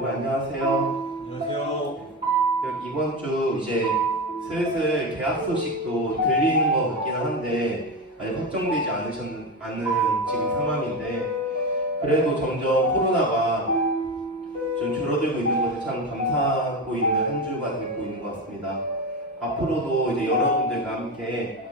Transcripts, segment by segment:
여러분 안녕하세요. 안녕하세요. 이번 주 이제 슬슬 개학 소식도 들리는 것 같긴 한데 아직 확정되지 않은 지금 상황인데 그래도 점점 코로나가 좀 줄어들고 있는 것을 참 감사하고 있는 한 주가 되고 있는 것 같습니다. 앞으로도 이제 여러분들과 함께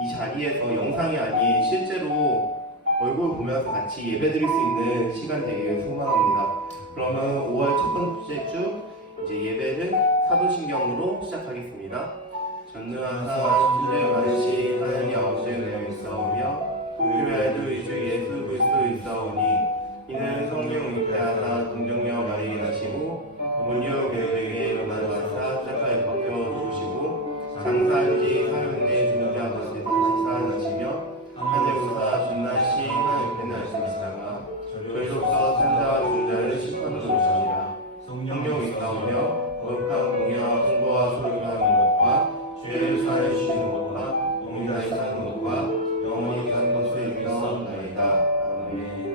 이 자리에서 영상이 아닌 실제로 얼굴 보면서 같이 예배드릴 수 있는 시간 되기를 소망합니다. 그러면 5월 첫 번째 주 이제 예배를 사도신경으로 시작하겠습니다. 전능한 사 신뢰 많으신 하나님 아버지에 대하여 있사오며 우리말도 이주 예수 그리스도 있사오니 이는 성령 잉태하사 동정녀 마리에 나시고 본요 베드로에게 로마를 가사 짝하에 박혀 주시고 장사한지 사흘내 중자 것을 살아나시며 하늘보다 준나시 하늘편에 하시니다가 저희로서 산자와 중자를 심판으로 주시니라. 성령 있사오며 거룩한 공의와 홍보와 소리가 하는 것과 주의 사를 주시는 것과 동일하게 사는 것과 영원히 사는 것을 믿사옵나이다. 아멘.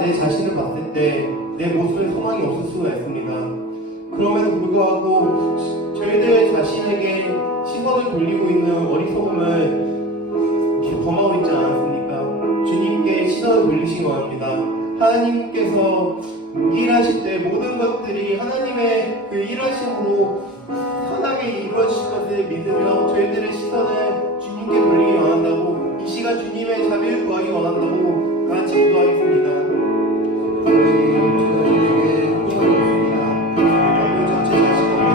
내 자신을 봤을 때 내 모습에 소망이 없을 수가 있습니다. 그럼에도 불구하고 저희들 자신에게 시선을 돌리고 있는 어리석음을 이렇게 범하고 있지 않았습니까? 주님께 시선을 돌리시기 원합니다. 하나님께서 일하실 때 모든 것들이 하나님의 그 일하심으로 선하게 이루어질 것을 믿으며 저희들의 시선을 주님께 돌리기 원한다고, 이 시간 주님의 자비를 구하기 원한다고 같이 기도하겠습니다. 전체 자식과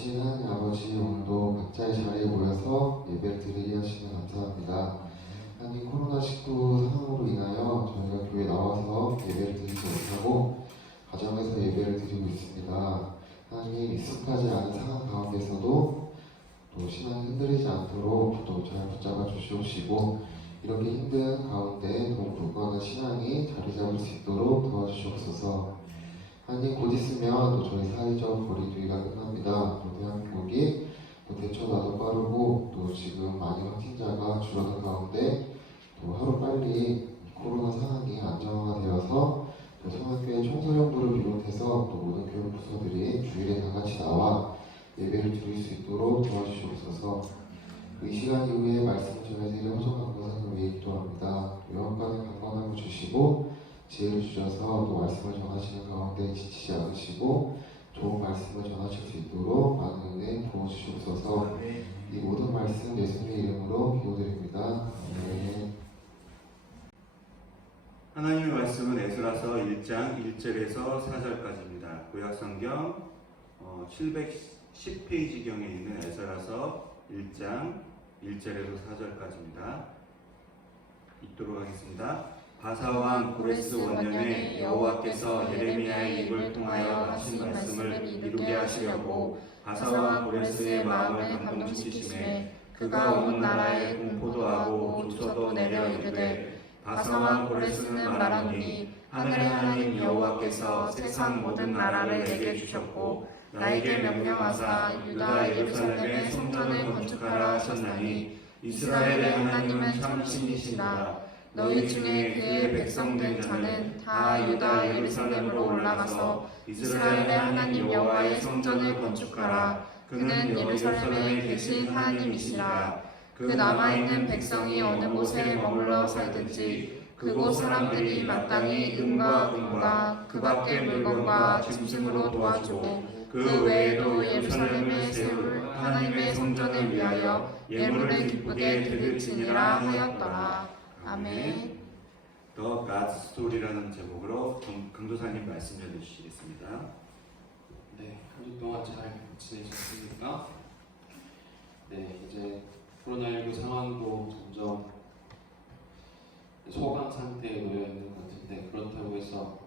전능하신 하나님 아버지, 오늘도 각자의 자리에 모여서 예배를 드리게 하시면 감사합니다. 하나님, 코로나19 상황으로 인하여 저희가 교회에 나와서 예배를 드리지 못하고 가정에서 예배를 드리고 있습니다. 하나님, 익숙하지 않은 상황 가운데서도 또 신앙이 흔들리지 않도록 또 잘 붙잡아 주시옵시고, 이렇게 힘든 가운데 더 굳건한 신앙이 자리 잡을 수 있도록 도와주시옵소서. 하나님, 곧 있으면 또 저희 사회적 거리두기가 끝납니다. 또 대한민국이 또 대처도 빠르고 또 지금 많이 확진자가 줄어든 가운데 또 하루빨리 코로나 상황이 안정화되어서 또 성악교회 청소년부를 비롯해서 또 모든 교육 부서들이 주일에 다 같이 나와 예배를 드릴 수 있도록 도와주시옵소서. 이 시간 이후에 말씀을 전해드릴 호정 강도사님을 위해 기도합니다. 영원간의 강건함을 주시고 지혜를 주셔서 또 말씀을 전하시는 가운데 지치지 않으시고 좋은 말씀을 전하실 수 있도록 많은 은혜 부어주시옵소서. 이 모든 말씀 예수님의 이름으로 기도드립니다. 아멘. 하나님의 말씀은 에스라서 1장 1절에서 4절까지입니다. 구약성경 710페이지경에 있는 에스라서 1장 1절에서 4절까지입니다. 읽도록 하겠습니다. 바사왕 고레스 원년에 여호와께서 예레미야의 입을 통하여 하신 말씀을 이루게 하시려고 바사왕 고레스의 마음을 감동시키심에 그가 온 나라에 공포도 하고 조서도 내려 이르되 바사왕 고레스는 말하노니 하늘의 하나님 여호와께서 세상 모든 나라를 내게 주셨고 나에게 명령하사 유다 예루살렘의 성전을 건축하라 하셨나니 이스라엘의 하나님은 참 신이시다. 너희 중에 그의 백성 된 자는 다 유다 예루살렘으로 올라가서 이스라엘의 하나님 여호와의 성전을 건축하라. 그는 예루살렘에 계신 하나님이시라. 그 남아있는 백성이 어느 곳에 머물러 살든지 그곳 사람들이 마땅히 은과 금과 그 밖의 물건과 짐승으로 도와주고 그 외에도 예루살렘에 세울 하나님의 성전을 위하여 예물을 기쁘게 드릴지니라 하였더라. 아멘. 더 God's Story라는 제목으로 강도사님 말씀 전해주시겠습니다. 네, 한 주 동안 잘 지내셨습니까? 네, 이제 코로나19 상황도 점점 소강 상태에 놓여 있는 것 같은데, 그렇다고 해서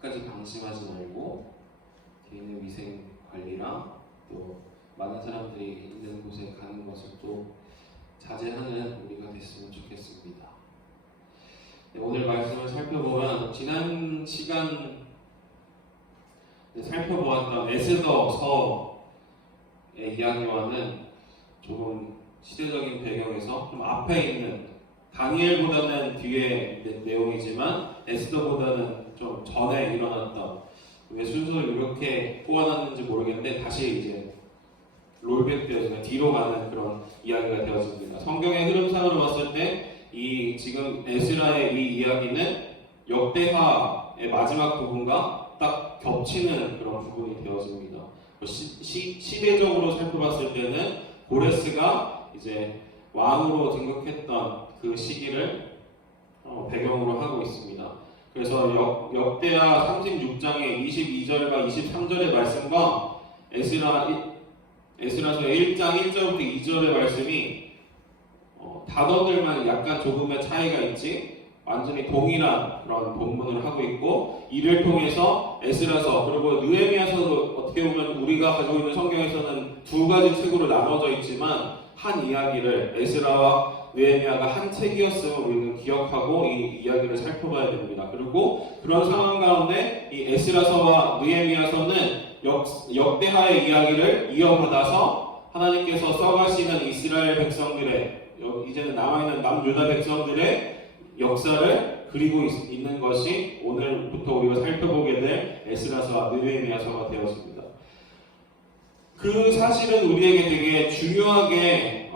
끝까지 방심하지 말고 개인의 위생 관리랑 또 많은 사람들이 있는 곳에 가는 것을 또 자제하는 우리가 됐으면 좋겠습니다. 네, 오늘 말씀을 살펴보면 지난 시간 살펴보았던 에스더서의 이야기와는 조금 시대적인 배경에서 좀 앞에 있는, 다니엘보다는 뒤에 내용이지만 에스더보다는 좀 전에 일어났던, 왜 순서를 이렇게 꼬아놨는지 모르겠는데 다시 이제 롤백 되어서 뒤로 가는 그런 이야기가 되어집니다. 성경의 흐름상으로 봤을 때 이 지금 에스라의 이 이야기는 역대하의 마지막 부분과 딱 겹치는 그런 부분이 되어집니다. 시대적으로 살펴봤을 때는 고레스가 이제 왕으로 등극했던 그 시기를 배경으로 하고 있습니다. 그래서 역대하 36장의 22절과 23절의 말씀과 에스라서 1장 1절부터 2절의 말씀이 단어들만 약간 조금의 차이가 있지 완전히 동일한 그런 본문을 하고 있고, 이를 통해서 에스라서 그리고 느헤미야서도 어떻게 보면 우리가 가지고 있는 성경에서는 두 가지 책으로 나눠져 있지만 한 이야기를 에스라와 느헤미야가 한 책이었음을 우리는 기억하고 이 이야기를 살펴봐야 됩니다. 그리고 그런 상황 가운데 이 에스라서와 느헤미야서는 역대하의 이야기를 이어받아서 하나님께서 써가시는 이스라엘 백성들의, 이제는 남아있는 남유다 백성들의 역사를 그리고 있는 것이 오늘부터 우리가 살펴보게 될 에스라서와 느헤미야서가 되었습니다. 그 사실은 우리에게 되게 중요하게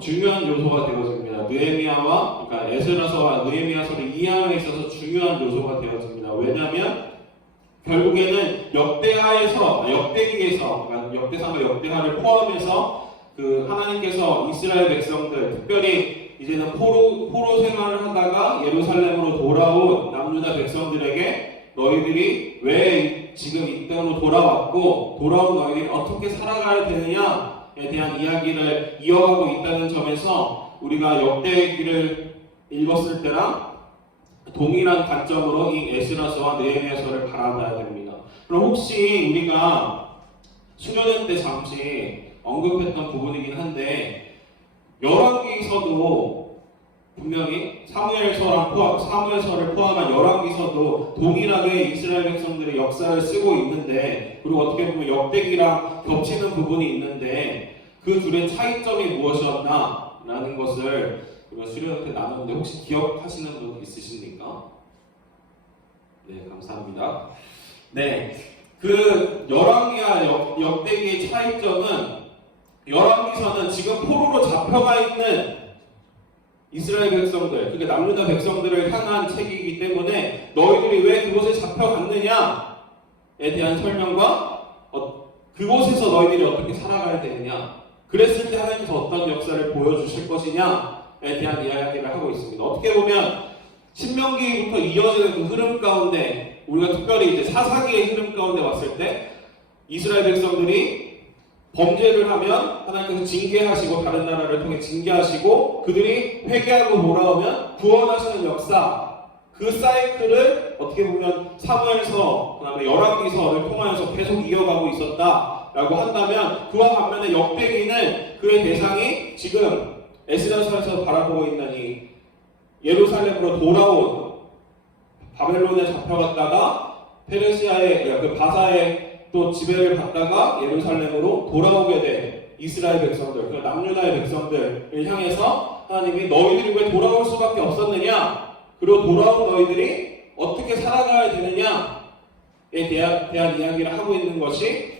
중요한 요소가 되어집니다. 느헤미야와, 그러니까 에스라서와 느헤미야서를 이해함에 있어서 중요한 요소가 되어집니다. 왜냐하면 결국에는 역대기에서, 그러니까 역대상과 역대하를 포함해서 그 하나님께서 이스라엘 백성들, 특별히 이제는 포로 생활을 하다가 예루살렘으로 돌아온 남유다 백성들에게 너희들이 왜 지금 이 땅으로 돌아왔고 돌아온 너희들이 어떻게 살아가야 되느냐에 대한 이야기를 이어가고 있다는 점에서 우리가 역대기를 읽었을 때랑 동일한 관점으로 이 에스라서와 느헤미야서를 바라봐야 됩니다. 그럼 혹시 우리가 수련회 때 잠시 언급했던 부분이긴 한데 열왕기서도 분명히 사무엘서를 포함한 열왕기서도 동일하게 이스라엘 백성들의 역사를 쓰고 있는데 그리고 어떻게 보면 역대기랑 겹치는 부분이 있는데 그 둘의 차이점이 무엇이었나 라는 것을 우리가 수련회 때 나눴는데 혹시 기억하시는 분 있으십니까? 네, 감사합니다. 네, 그 열왕기와 역대기의 차이점은 열왕기서는 지금 포로로 잡혀가 있는 이스라엘 백성들, 그러니까 남유다 백성들을 향한 책이기 때문에 너희들이 왜 그곳에 잡혀갔느냐에 대한 설명과 그곳에서 너희들이 어떻게 살아가야 되느냐, 그랬을 때 하나님께서 어떤 역사를 보여주실 것이냐에 대한 이야기를 하고 있습니다. 어떻게 보면 신명기부터 이어지는 그 흐름 가운데 우리가 특별히 이제 사사기의 흐름 가운데 왔을 때 이스라엘 백성들이 범죄를 하면 하나님께서 징계하시고 다른 나라를 통해 징계하시고 그들이 회개하고 돌아오면 구원하시는 역사, 그 사이클을 어떻게 보면 사무엘서 그다음에 열왕기서를 통하여서 계속 이어가고 있었다라고 한다면 그와 반면에 역대기는 그의 대상이 지금 에스라서에서 바라보고 있는 이 예루살렘으로 돌아온 바벨론에 잡혀갔다가 페르시아의 그 바사의 또 지배를 받다가 예루살렘으로 돌아오게 된 이스라엘 백성들, 그 남유다의 백성들을 향해서 하나님이 너희들이 왜 돌아올 수밖에 없었느냐, 그리고 돌아온 너희들이 어떻게 살아가야 되느냐에 대한 이야기를 하고 있는 것이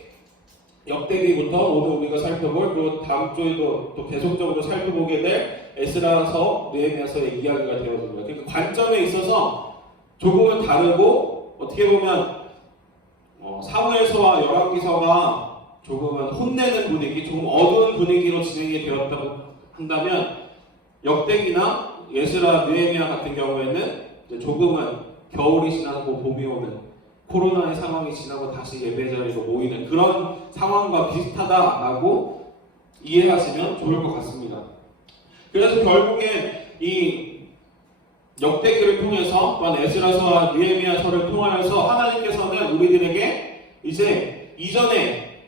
역대기부터 오늘 우리가 살펴볼 그리고 다음 주에도 또 계속적으로 살펴보게 될 에스라서, 느헤미야서의 이야기가 되어집니다. 그러니까 관점에 있어서 조금은 다르고 어떻게 보면 사무엘서와 열왕기서가 조금은 혼내는 분위기, 조금 어두운 분위기로 진행이 되었다고 한다면 역대기나 에스라, 느헤미야 같은 경우에는 이제 조금은 겨울이 지나고 봄이 오는 코로나의 상황이 지나고 다시 예배 자리로 모이는 그런 상황과 비슷하다라고 이해하시면 좋을 것 같습니다. 그래서 결국엔 이 역대기를 통해서 또한 에스라서와 느헤미야서를 통하여서 하나님께서는 우리들에게 이제 이전에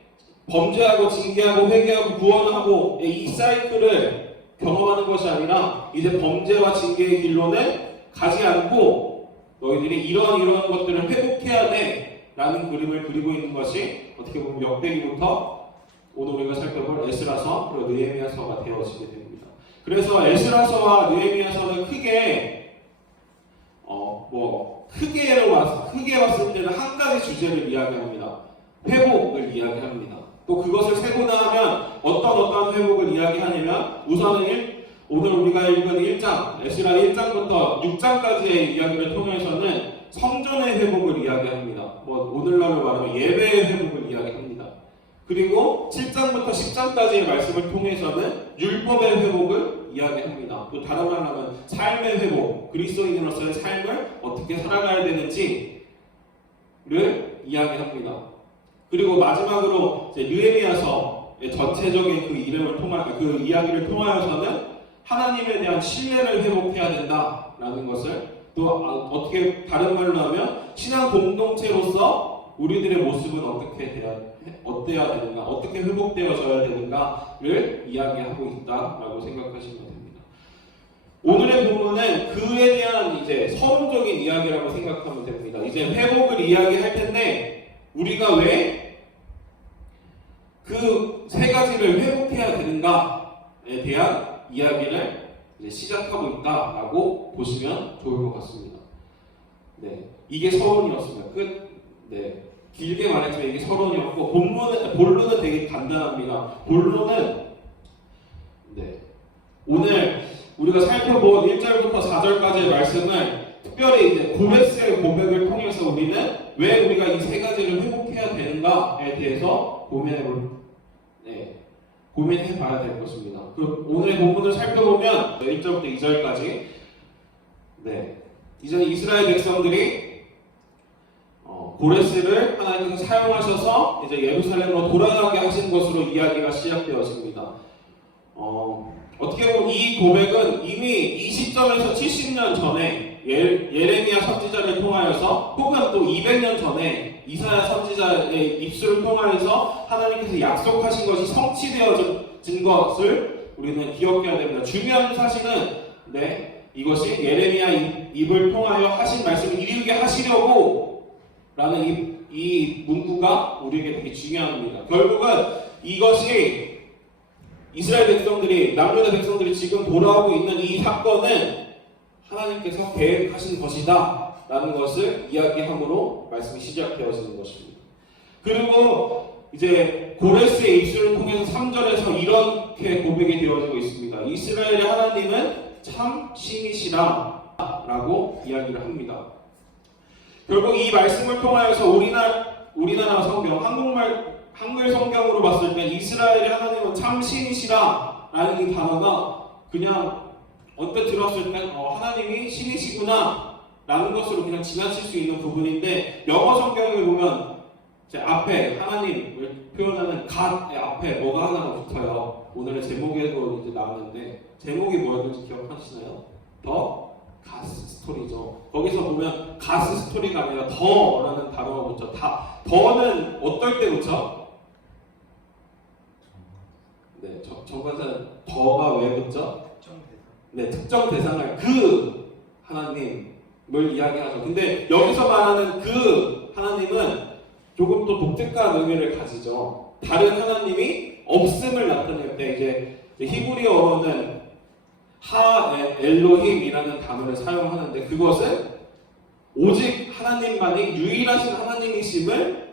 범죄하고 징계하고 회개하고 구원하고 이 사이클을 경험하는 것이 아니라 이제 범죄와 징계의 길로는 가지 않고 너희들이 이러한 것들을 회복해야 돼 라는 그림을 그리고 있는 것이 어떻게 보면 역대기부터 오늘 우리가 살펴볼 에스라서 그리고 느헤미야서가 되어지게 됩니다. 그래서 에스라서와 느헤미야서는 크게 크게 봤을 때는 한 가지 주제를 이야기합니다. 회복을 이야기합니다. 또 그것을 세고 나면 어떤 회복을 이야기하냐면 우선은 오늘 우리가 읽은 1장, 에스라 1장부터 6장까지의 이야기를 통해서는 성전의 회복을 이야기합니다. 오늘날로 말하면 예배의 회복을 이야기합니다. 그리고 7장부터 10장까지의 말씀을 통해서는 율법의 회복을 이야기합니다. 또 다른 말로 하면 삶의 회복, 그리스도인으로서의 삶을 어떻게 살아가야 되는지를 이야기합니다. 그리고 마지막으로 느헤미야서의 전체적인 그 이야기를 통하여서는 하나님에 대한 신뢰를 회복해야 된다라는 것을 또 어떻게 다른 말로 하면 신앙 공동체로서 우리들의 모습은 어때야 되는가, 어떻게 회복되어져야 되는가를 이야기하고 있다라고 생각하시면 됩니다. 오늘의 본문은 그에 대한 이제 서론적인 이야기라고 생각하면 됩니다. 이제 회복을 이야기할 텐데 우리가 왜 그 세 가지를 회복해야 되는가에 대한 이야기를 이제 시작하고 있다라고 보시면 좋을 것 같습니다. 네, 이게 서론이었습니다. 네, 길게 말했지만 이게 서론이었고 본론은 되게 간단합니다. 본론은 오늘 우리가 살펴본 1절부터 4절까지의 말씀을 특별히 이제 고레스의 고백을 통해서 우리는 왜 우리가 이 세 가지를 회복해야 되는가에 대해서 고민해 봐야 될 것입니다. 오늘의 본문을 살펴보면 1절부터 2절까지 이제는 이스라엘 백성들이 고레스를 하나님께서 사용하셔서 이제 예루살렘으로 돌아가게 하신 것으로 이야기가 시작되었습니다. 어떻게 보면 이 고백은 이미 이 시점에서 70년 전에 예레미야 선지자를 통하여서 혹은 또 200년 전에 이사야 선지자의 입술을 통하여서 하나님께서 약속하신 것이 성취되어진 것을 우리는 기억해야 됩니다. 중요한 사실은 이것이 예레미야 입을 통하여 하신 말씀을 이루게 하시려고 라는 이 문구가 우리에게 되게 중요합니다. 결국은 이것이 이스라엘 백성들이, 남유다 백성들이 지금 돌아오고 있는 이 사건은 하나님께서 계획하신 것이다 라는 것을 이야기함으로 말씀이 시작되어지는 것입니다. 그리고 이제 고레스의 입술을 통해서 3절에서 이렇게 고백이 되어지고 있습니다. 이스라엘의 하나님은 참 신이시라 라고 이야기를 합니다. 결국 이 말씀을 통하여서 우리나라 성경, 한글 성경으로 봤을 때 이스라엘의 하나님은 참 신이시라 라는 이 단어가 그냥 언뜻 들었을 때 하나님이 신이시구나 라는 것으로 그냥 지나칠 수 있는 부분인데, 영어 성경에 보면 제 앞에 하나님을 표현하는 God의 앞에 뭐가 하나가 붙어요. 오늘의 제목에도 이제 나왔는데 제목이 뭐였는지 기억하시나요? 더 가스 스토리죠. 거기서 보면 가스 스토리가 아니라 더라는 단어가 붙죠. 더는 어떨 때 붙죠? 저것은 더가 왜 붙죠? 특정 대상을 그 하나님을 이야기하죠. 근데 여기서 말하는 그 하나님은 조금 또 독특한 의미를 가지죠. 다른 하나님이 없음을 나타낼 때 이제 히브리어로는 엘로힘이라는 단어를 사용하는데, 그것은 오직 하나님만이 유일하신 하나님이심을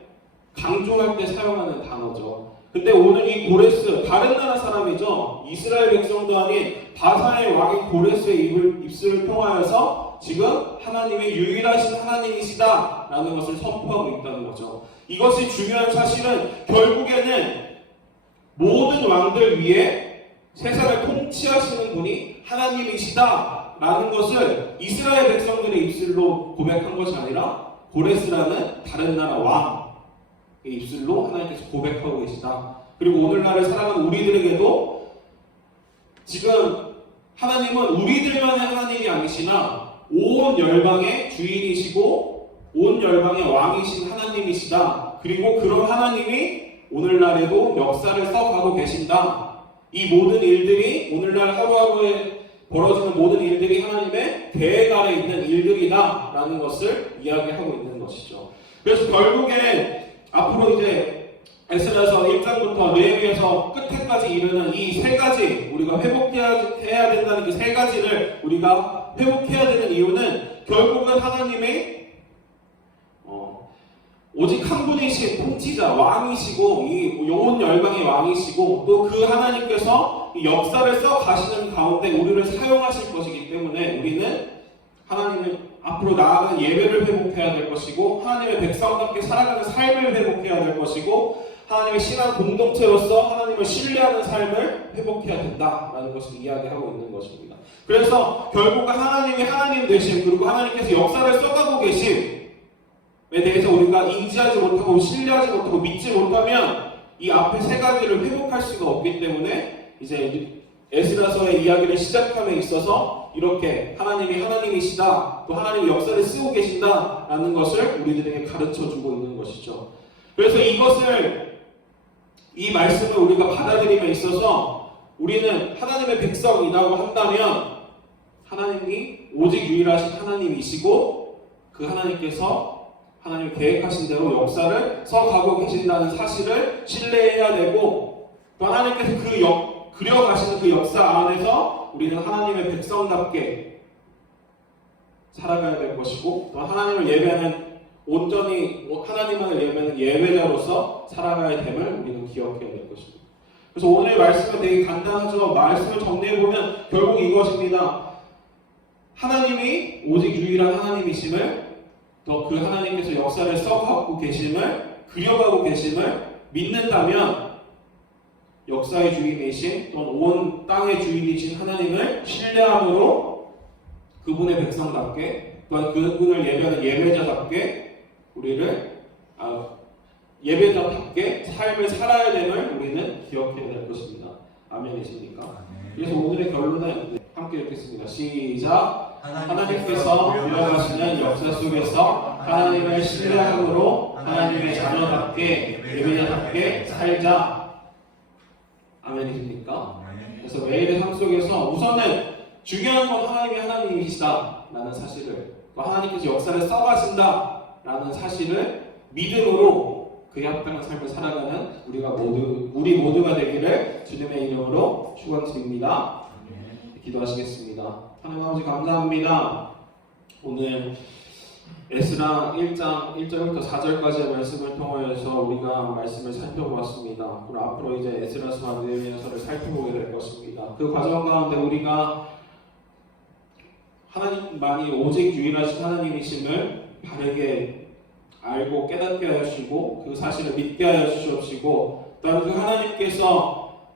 강조할 때 사용하는 단어죠. 근데 오늘 이 고레스, 다른 나라 사람이죠. 이스라엘 백성도 아닌 바사의 왕인 고레스의 입술을 통하여서 지금 하나님이 유일하신 하나님이시다 라는 것을 선포하고 있다는 거죠. 이것이 중요한 사실은 결국에는 모든 왕들 위에 세상을 통치하시는 분이 하나님이시다 라는 것을 이스라엘 백성들의 입술로 고백한 것이 아니라 고레스라는 다른 나라 왕의 입술로 하나님께서 고백하고 계시다. 그리고 오늘날을 살아가는 우리들에게도 지금 하나님은 우리들만의 하나님이 아니시나 온 열방의 주인이시고 온 열방의 왕이신 하나님이시다. 그리고 그런 하나님이 오늘날에도 역사를 써가고 계신다. 이 모든 일들이 오늘날 하루하루에 벌어지는 모든 일들이 하나님의 계획 아래 있는 일들이다 라는 것을 이야기하고 있는 것이죠. 그래서 결국에 앞으로 이제 에스라서 1장부터 느헤미야서 끝에까지 이르는 이 세 가지, 우리가 회복해야 된다는 이 세 가지를 우리가 회복해야 되는 이유는 결국은 하나님의 오직 한 분이신 통치자, 왕이시고 이 온 열방의 왕이시고 또 그 하나님께서 이 역사를 써 가시는 가운데 우리를 사용하실 것이기 때문에 우리는 하나님을 앞으로 나아가는 예배를 회복해야 될 것이고, 하나님의 백성답게 살아가는 삶을 회복해야 될 것이고, 하나님의 신앙 공동체로서 하나님을 신뢰하는 삶을 회복해야 된다라는 것을 이야기하고 있는 것입니다. 그래서 결국은 하나님이 하나님 되심, 그리고 하나님께서 역사를 써가고 계심에 대해서 우리가 인지하지 못하고 신뢰하지 못하고 믿지 못하면 이 앞에 세 가지를 회복할 수가 없기 때문에 이제 에스라서의 이야기를 시작함에 있어서 이렇게 하나님이 하나님이시다, 또 하나님이 역사를 쓰고 계신다라는 것을 우리들에게 가르쳐주고 있는 것이죠. 그래서 이 말씀을 우리가 받아들임에 있어서 우리는 하나님의 백성이라고 한다면 하나님이 오직 유일하신 하나님이시고 그 하나님께서 하나님이 계획하신 대로 역사를 써가고 계신다는 사실을 신뢰해야 되고, 또 하나님께서 그려가시는 그 역사 안에서 우리는 하나님의 백성답게 살아가야 될 것이고, 또 하나님을 예배하는 온전히 하나님만을 예배하는 예배자로서 살아가야 됨을 우리는 기억해야 될 것입니다. 그래서 오늘 말씀은 되게 간단하죠. 말씀을 정리해보면 결국 이것입니다. 하나님이 오직 유일한 하나님이심을, 또 그 하나님께서 역사를 써가고 계심을, 그려가고 계심을 믿는다면 역사의 주인이신 또는 온 땅의 주인이신 하나님을 신뢰함으로 그분의 백성답게, 또한 그분을 예배하는 예배자답게 우리를 예배자답게 삶을 살아야 됨을 우리는 기억해야 될 것입니다. 아멘이십니까? 그래서 오늘의 결론은 함께 읽겠습니다. 시작. 하나님께서 일어나시는 역사 속에서 하나님을 신뢰함으로 하나님의 자녀답게 예배자답게 살자. 아멘이십니까? 그래서 매일의 삶 속에서 우선은 중요한 건 하나님이 하나님이시다 라는 사실을, 또 하나님께서 역사를 써가신다 라는 사실을 믿음으로 그에 합당한 삶을 살아가는 우리 모두가 되기를 주님의 이름으로 축원드립니다. 기도하시겠습니다. 하나님 아버지 감사합니다. 오늘 에스라 1장 1절부터 4절까지의 말씀을 통하여서 우리가 말씀을 살펴보았습니다. 그리고 앞으로 이제 에스라서와 느헤미야서를 살펴보게 될 것입니다. 그 과정 가운데 우리가 하나님만이 오직 유일하신 하나님이심을 바르게 알고 깨닫게 하시고 그 사실을 믿게 하여 주시옵시고, 또한 그 하나님께서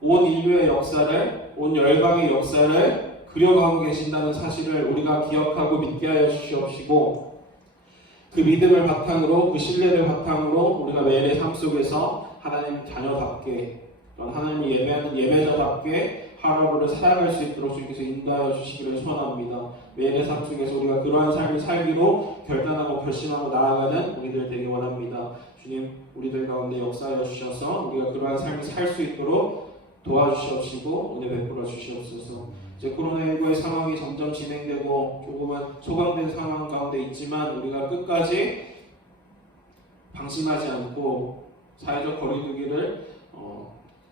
온 인류의 역사를, 온 열방의 역사를 그려가고 계신다는 사실을 우리가 기억하고 믿게 하여 주시옵시고, 그 믿음을 바탕으로, 그 신뢰를 바탕으로 우리가 매일의 삶 속에서 하나님 자녀답게, 하나님 예배하는 예배자답게 하루를 살아갈 수 있도록 주님께서 인도하여 주시기를 소원합니다. 매일의 삶 속에서 우리가 그러한 삶을 살기로 결단하고 결심하고 나아가는 우리들 되기 원합니다. 주님, 우리들 가운데 역사하여 주셔서 우리가 그러한 삶을 살 수 있도록 도와주시옵시고 은혜 베풀어 주시옵소서. 이제 코로나19의 상황이 점점 진행되고 조금은 소강된 상황 가운데 있지만 우리가 끝까지 방심하지 않고 사회적 거리두기를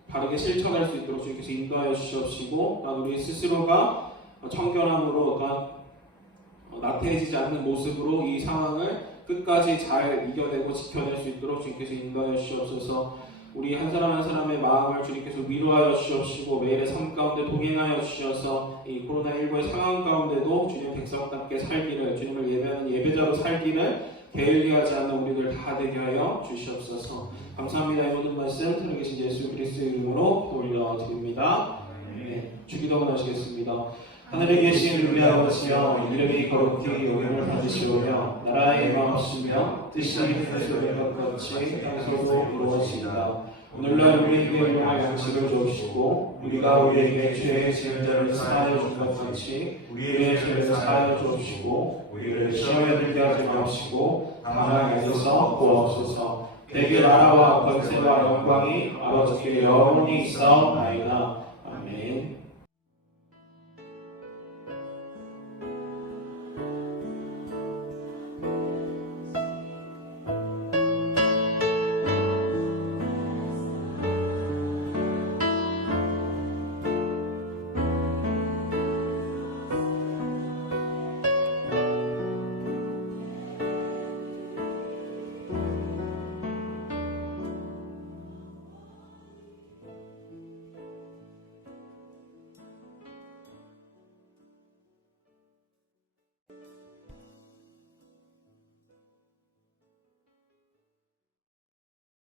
바르게 실천할 수 있도록 주님께서 인도하여 주시옵시고, 우리 스스로가 청결함으로 나태해지지 않는 모습으로 이 상황을 끝까지 잘 이겨내고 지켜낼 수 있도록 주님께서 인도하여 주시옵소서. 우리 한 사람 한 사람의 마음을 주님께서 위로하여 주시옵시고 매일의 삶 가운데 동행하여 주셔서 이 코로나19의 상황 가운데도 주님 백성답게 살기를, 주님을 예배하는 예배자로 살기를 게을리하지 않는 우리들 다 되게 하여 주시옵소서. 감사합니다. 이 모든 말씀 살아계신 예수 그리스도의 이름으로 올려드립니다. 네, 주기도문 하시겠습니다. 하늘에 계신 우리 아버지여, 이름이 거룩히 여김을 받으시오며 나라의 임하옵시며 뜻이 하늘에서 것 같이 땅에서도 이루어지이다. 오늘날 우리에게 일용할 양식을 주옵시고 우리가 우리에게 죄의 지은 자를 사하여 준 것 같이 우리의 죄를 사하여 주옵시고 우리를 시험에 들게 하지 마옵시고 다만 악에서 구하옵소서. 대개 나라와 권세와 영광이 아버지께 영원히 있사옵나이다.